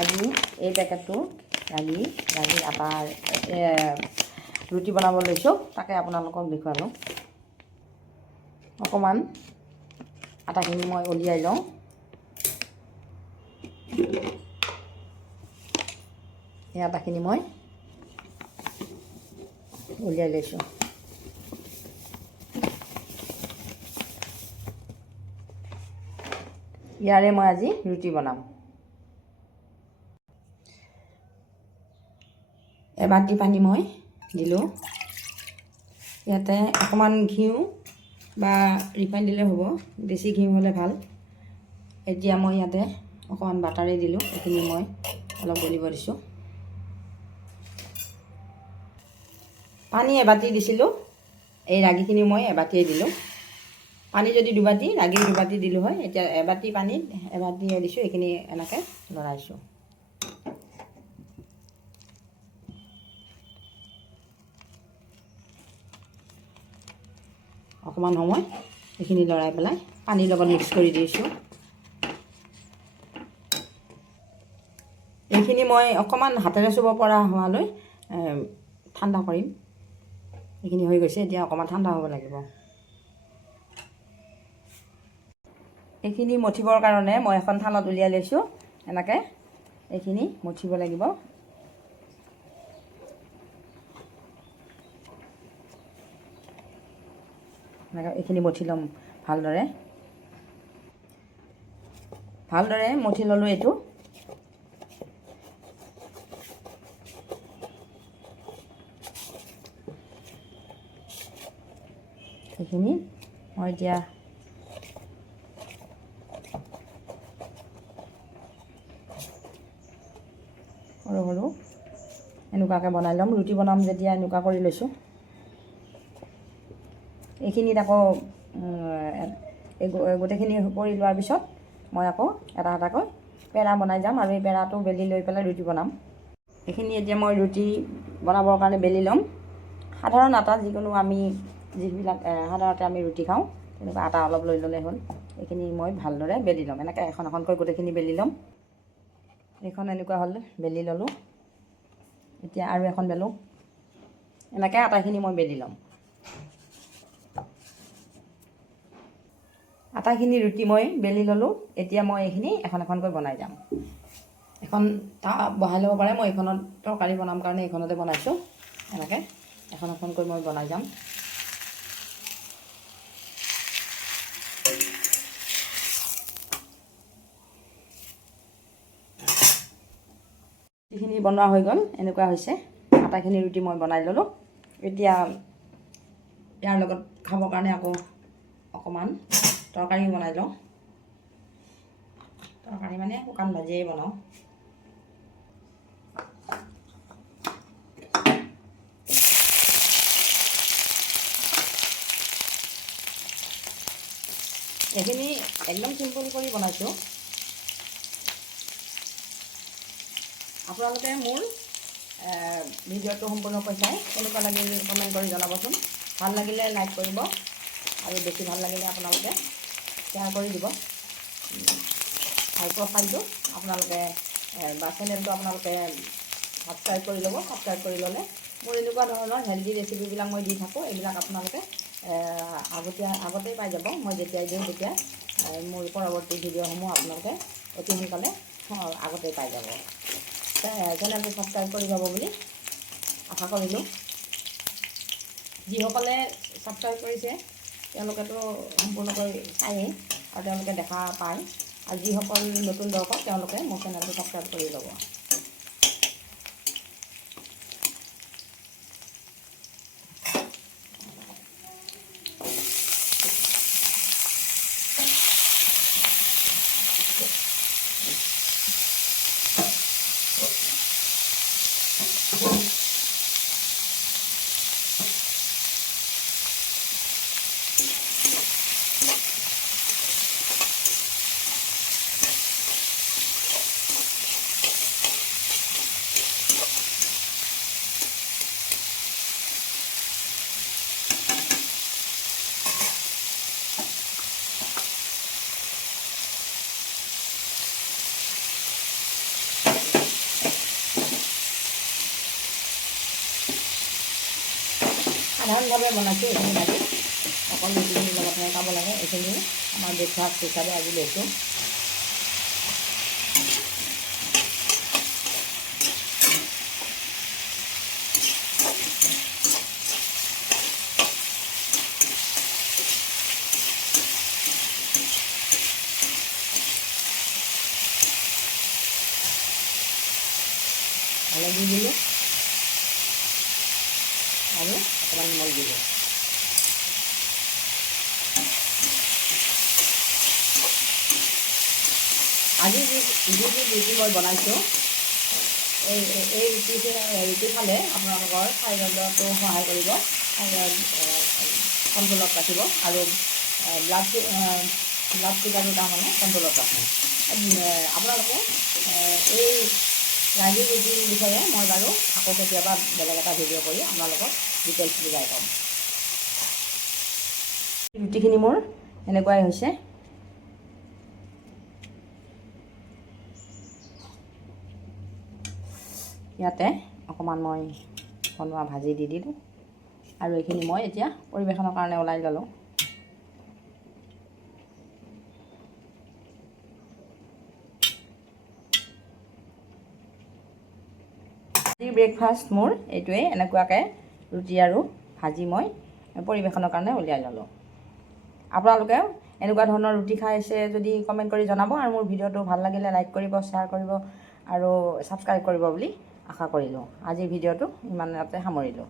আজি এই পেকেটটো লাগি আটাৰ ৰুটি বনাব লৈছোঁ, তাকে আপোনালোকক দেখুৱালোঁ। অকণমান আটাখিনি মই উলিয়াই লওঁ। এই আটাখিনি মই উলিয়াই লৈছোঁ। ইয়াৰে মই আজি ৰুটি বনাম। এবাটি পানী মই দিলোঁ। ইয়াতে অকণমান ঘিউ বা ৰিফাইন দিলে হ'ব, বেছি ঘিউ হ'লে ভাল। এতিয়া মই ইয়াতে অকণমান বাটাৰে দিলোঁ, এইখিনি মই অলপ গলিব দিছোঁ। পানী এবাটি দিছিলোঁ, এই ৰাগিখিনি মই এবাটিয়ে দিলোঁ। পানী যদি দুবাটি, ৰাগি দুবাটি দিলোঁ হয়। এতিয়া এবাটি পানীত এবাটিয়ে দিছোঁ, এইখিনি এনেকৈ লৰাইছোঁ। অকণমান সময় এইখিনি লৰাই পেলাই পানীৰ লগত মিক্স কৰি দিছোঁ। এইখিনি মই অকণমান হাতেৰে চুব পৰা হোৱালৈ ঠাণ্ডা কৰিম। এইখিনি হৈ গৈছে, এতিয়া অকণমান ঠাণ্ডা হ'ব লাগিব। এইখিনি মঠিবৰ কাৰণে মই এখন থালত উলিয়াই লৈছোঁ। এনেকৈ এইখিনি মঠিব লাগিব। এইখিনি মঠি ল'ম ভালদৰে মঠি ল'লোঁ এইটো। এইখিনি মই এতিয়া সৰু সৰু এনেকুৱাকৈ বনাই ল'ম। ৰুটি বনাম যেতিয়া এনেকুৱা কৰি লৈছোঁ। এইখিনিত আকৌ গোটেইখিনি কৰি লোৱাৰ পিছত মই আকৌ এটা এটাকৈ পেৰা বনাই যাম, আৰু এই পেৰাটো বেলি লৈ পেলাই ৰুটি বনাম। এইখিনি এতিয়া মই ৰুটি বনাবৰ কাৰণে বেলি ল'ম। সাধাৰণ আটা, যিকোনো আমি যিবিলাক সাধাৰণতে আমি ৰুটি খাওঁ, তেনেকুৱা আটা অলপ লৈ ল'লে হ'ল। এইখিনি মই ভালদৰে বেলি ল'ম। এনেকৈ এখন এখনকৈ গোটেইখিনি বেলি ল'ম। এইখন এনেকুৱা হ'ল, বেলি ল'লোঁ। এতিয়া আৰু এখন বেলোঁ। এনেকৈ আটাখিনি মই বেলি ল'ম। আটাখিনি ৰুটি মই বেলি ল'লোঁ। এতিয়া মই এইখিনি এখন এখনকৈ বনাই যাম। এখন বহাই ল'ব পাৰে, মই এইখনত তৰকাৰী বনাম কাৰণে এইখনতে বনাইছোঁ। এনেকৈ এখন এখনকৈ মই বনাই যাম। এইখিনি বনোৱা হৈ গ'ল, এনেকুৱা হৈছে। আটাখিনি ৰুটি মই বনাই ল'লোঁ। এতিয়া ইয়াৰ লগত খাবৰ কাৰণে আকৌ অকণমান তৰকাৰী বনাই লওঁ। তৰকাৰী মানে শুকান ভাজিয়ে বনাওঁ। এইখিনি একদম চিম্পুল কৰি বনাইছোঁ। আপোনালোকে মোৰ ভিডিঅ'টো সম্পূৰ্ণকৈ চাই কেনেকুৱা লাগিল কমেণ্ট কৰি জনাবচোন। ভাল লাগিলে লাইক কৰিব, আৰু বেছি ভাল লাগিলে আপোনালোকে শ্বেয়াৰ কৰি দিব। আৰু প্ৰফাইলটো আপোনালোকে বা চেনেলটো আপোনালোকে ছাবস্ক্ৰাইব কৰি ল'ব। ছাবস্ক্ৰাইব কৰি ল'লে মোৰ এনেকুৱা ধৰণৰ হেল্ডি ৰেচিপিবিলাক মই দি থাকোঁ। এইবিলাক আপোনালোকে আগতেই পাই যাব। মই যেতিয়াই দিওঁ তেতিয়া মোৰ পৰৱৰ্তী ভিডিঅ'সমূহ আপোনালোকে অতি সোনকালে আগতেই পাই যাব। চেনেলটো ছাবস্ক্ৰাইব কৰি যাব বুলি আশা কৰিলোঁ। যিসকলে ছাবস্ক্ৰাইব কৰিছে তেওঁলোকেতো সম্পূৰ্ণকৈ চায়েই, আৰু তেওঁলোকে দেখা পায়। আৰু যিসকল নতুন দৰ্শক তেওঁলোকে মোৰ চেনেলটো ছাবস্ক্ৰাইব কৰি ল'ব। সাধাৰণভাৱে বনাইছোঁ এইখিনি ভাজি অকল ৰুটিখিনিৰ লগতহে খাব লাগে এইখিনি আমাৰ ব্ৰেকফাষ্ট হিচাপে আজি লৈছোঁ হালধি দিলোঁ আৰু অকণমান নিমখ দিলোঁ আজি যি ৰুটি মই বনাইছোঁ এই ৰুটি খালে আপোনালোকৰ থাইৰয়ডতো সহায় কৰিব থাইৰয়ড কণ্ট্ৰলত ৰাখিব আৰু ব্লাড চুগাৰো তাৰমানে কণ্ট্ৰলত ৰাখে আপোনালোকে এই ৰাগী ৰুটিৰ বিষয়ে মই বাৰু আকৌ কেতিয়াবা বেলেগ এটা ভিডিঅ' কৰি আপোনালোকক ডিটেইলছ বুজাই ক'ম ৰুটিখিনি মোৰ এনেকুৱাই হৈছে ইয়াতে অকণমান মই বনোৱা ভাজি দি দিলোঁ আৰু এইখিনি মই এতিয়া পৰিৱেশনৰ কাৰণে ওলাই ল'লোঁ আজিৰ ব্ৰেকফাষ্ট মোৰ এইটোৱে এনেকুৱাকৈ ৰুটি আৰু ভাজি মই পৰিৱেশনৰ কাৰণে উলিয়াই ল'লোঁ আপোনালোকেও এনেকুৱা ধৰণৰ ৰুটি খাইছে যদি কমেণ্ট কৰি জনাব আৰু মোৰ ভিডিঅ'টো ভাল লাগিলে লাইক কৰিব শ্বেয়াৰ কৰিব আৰু ছাবস্ক্ৰাইব কৰিব বুলি আশা কৰিলোঁ আজিৰ ভিডিঅ'টো ইমানতে সামৰিলোঁ